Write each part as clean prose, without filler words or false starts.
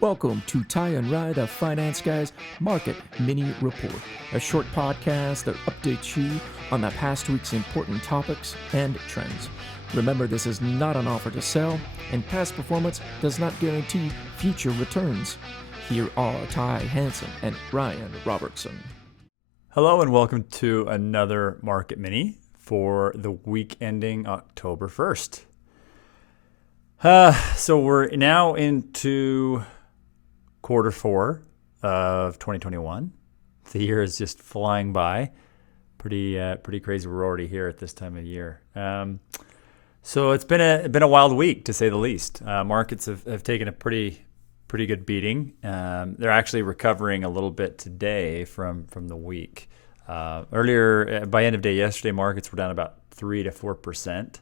Welcome to Ty and Rye, the Finance Guys Market Mini Report, a short podcast that updates you on the past week's important topics and trends. Remember, this is not an offer to sell, and past performance does not guarantee future returns. Here are Ty Hansen and Ryan Robertson. Hello and welcome to another Market Mini for the week ending October 1st. So we're now into quarter four of 2021. The year is just flying by. Pretty crazy. We're already here at this time of year. So it's been a wild week, to say the least. Markets have taken a pretty good beating. They're actually recovering a little bit today from the week. Earlier, by end of day yesterday, markets were down about 3 to 4%.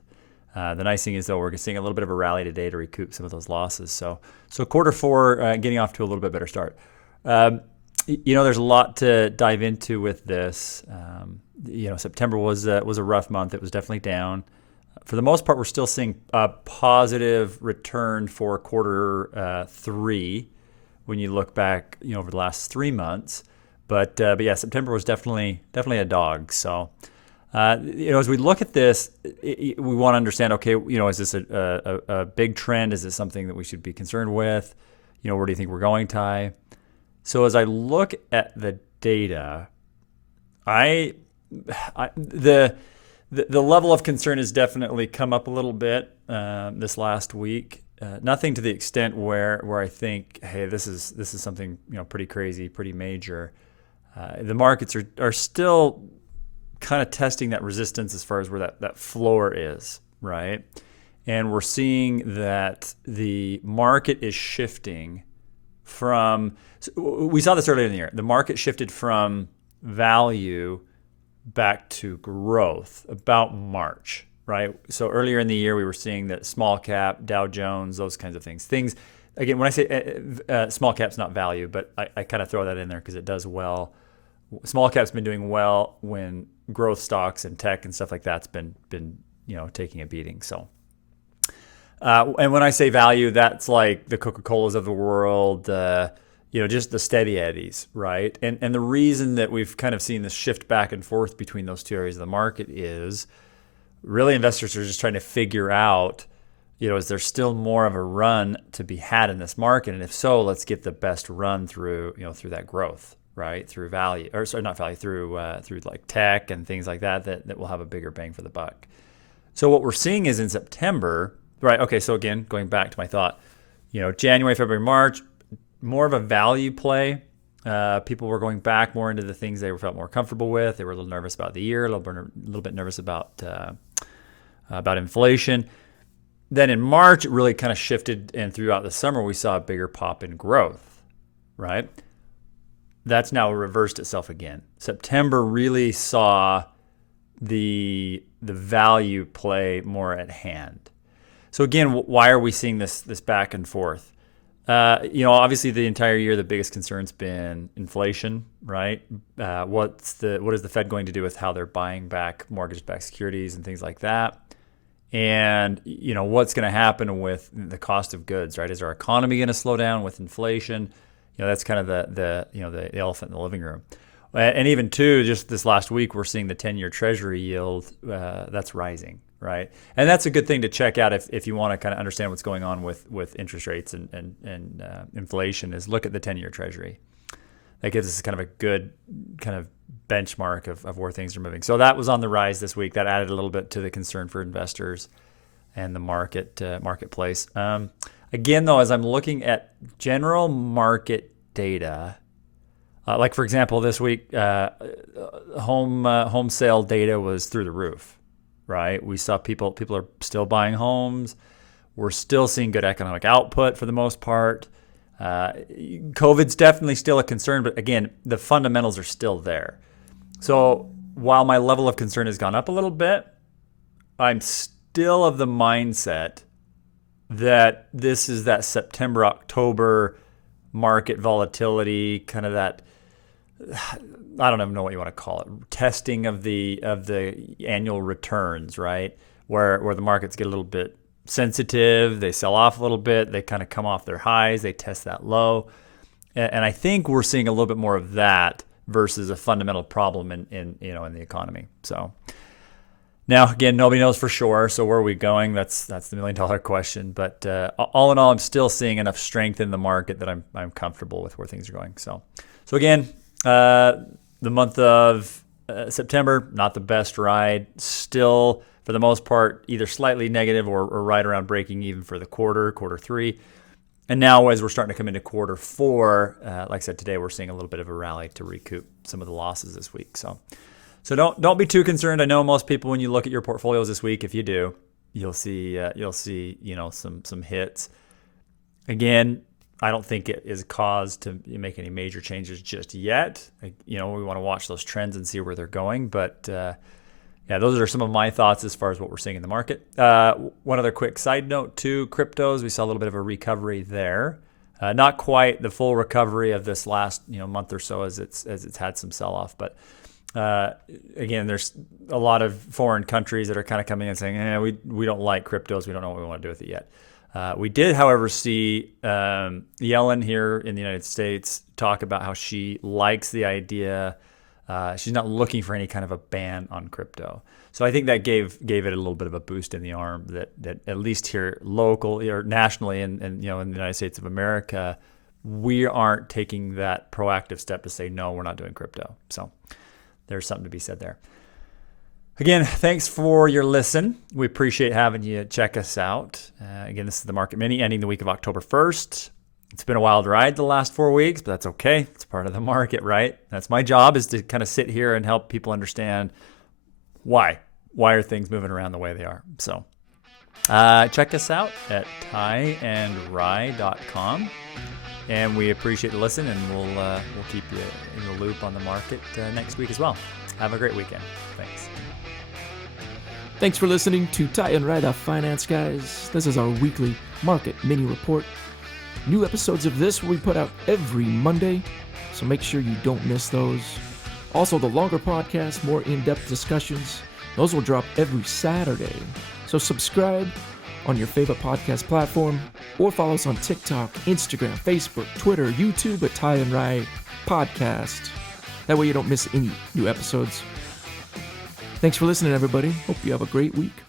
The nice thing is, though, we're seeing a little bit of a rally today to recoup some of those losses. So quarter four getting off to a little bit better start. There's a lot to dive into with this. September was a rough month. It was definitely down. For the most part, we're still seeing a positive return for quarter three when you look back, over the last 3 months. But yeah, September was definitely a dog. So. As we look at this, we want to understand, okay, is this a big trend? Is this something that we should be concerned with? Where do you think we're going, Ty? So as I look at the data, the level of concern has definitely come up a little bit this last week. Nothing to the extent where I think, hey, this is something pretty crazy, pretty major. The markets are still kind of testing that resistance as far as where that floor is, right? And we're seeing that the market is shifting from, we saw this earlier in the year, the market shifted from value back to growth about March, right? So earlier in the year, we were seeing that small cap, Dow Jones, those kinds of things. Again, when I say small cap's not value, but I kind of throw that in there because it does well. Small cap's been doing well when growth stocks and tech and stuff like that's been taking a beating. So, and when I say value, that's like the Coca-Colas of the world, just the steady eddies, right? And the reason that we've kind of seen this shift back and forth between those two areas of the market is really investors are just trying to figure out, is there still more of a run to be had in this market? And if so, let's get the best run through that growth. Right, through value, or sorry, not value, through like tech and things like that will have a bigger bang for the buck. So what we're seeing is in September, right? Okay, so again, going back to my thought, January, February, March, more of a value play. People were going back more into the things they felt more comfortable with. They were a little nervous about the year, a little bit nervous about inflation. Then in March, it really kind of shifted, and throughout the summer, we saw a bigger pop in growth, right? That's now reversed itself again. September really saw the value play more at hand. So again, why are we seeing this back and forth? Obviously the entire year the biggest concern's been inflation, right? What is the Fed going to do with how they're buying back mortgage-backed securities and things like that? And what's going to happen with the cost of goods, right? Is our economy going to slow down with inflation? That's kind of the elephant in the living room. And even too, just this last week, we're seeing the 10-year Treasury yield that's rising, right? And that's a good thing to check out if you want to kind of understand what's going on with interest rates and inflation, is look at the 10-year Treasury. That gives us kind of a good kind of benchmark of where things are moving. So that was on the rise this week. That added a little bit to the concern for investors and the marketplace. Again, though, as I'm looking at general market data, like for example, this week, home sale data was through the roof, right? We saw people are still buying homes. We're still seeing good economic output for the most part. COVID's definitely still a concern, but again, the fundamentals are still there. So while my level of concern has gone up a little bit, I'm still of the mindset that this is that September, October market volatility, kind of that, I don't even know what you want to call it, testing of the annual returns, right? Where the markets get a little bit sensitive. They sell off a little bit. They kind of come off their highs. They test that low. And I think we're seeing a little bit more of that versus a fundamental problem in the economy. So now, again, nobody knows for sure. So where are we going? That's the $1 million question. But all in all, I'm still seeing enough strength in the market that I'm comfortable with where things are going. So again, the month of September, not the best ride. Still, for the most part, either slightly negative or right around breaking even for the quarter 3. And now as we're starting to come into quarter 4, like I said, today we're seeing a little bit of a rally to recoup some of the losses this week. So don't be too concerned. I know most people, when you look at your portfolios this week, if you do, you'll see some hits. Again, I don't think it is cause to make any major changes just yet. We want to watch those trends and see where they're going. But those are some of my thoughts as far as what we're seeing in the market. One other quick side note too, cryptos, we saw a little bit of a recovery there. Not quite the full recovery of this last month or so as it's had some sell-off. But again, there's a lot of foreign countries that are kind of coming in and saying, we don't like cryptos. We don't know what we want to do with it yet. We did, however, see Yellen here in the United States talk about how she likes the idea. She's not looking for any kind of a ban on crypto. So I think that gave it a little bit of a boost in the arm that at least here locally or nationally in the United States of America, we aren't taking that proactive step to say, no, we're not doing crypto. So there's something to be said there. Again, thanks for your listen. We appreciate having you check us out. Again, this is the Market Mini ending the week of October 1st. It's been a wild ride the last 4 weeks, but that's okay. It's part of the market, right? That's my job, is to kind of sit here and help people understand why are things moving around the way they are. So check us out at tieandrye.com. And we appreciate the listen, and we'll keep you in the loop on the market next week as well. Have a great weekend. Thanks. Thanks for listening to Tie and Rye, the Finance Guys. This is our weekly Market Mini Report. New episodes of this will be put out every Monday, so make sure you don't miss those. Also, the longer podcasts, more in-depth discussions, those will drop every Saturday. So subscribe on your favorite podcast platform, or follow us on TikTok, Instagram, Facebook, Twitter, YouTube at Tie and Rye Podcast. That way you don't miss any new episodes. Thanks for listening, everybody. Hope you have a great week.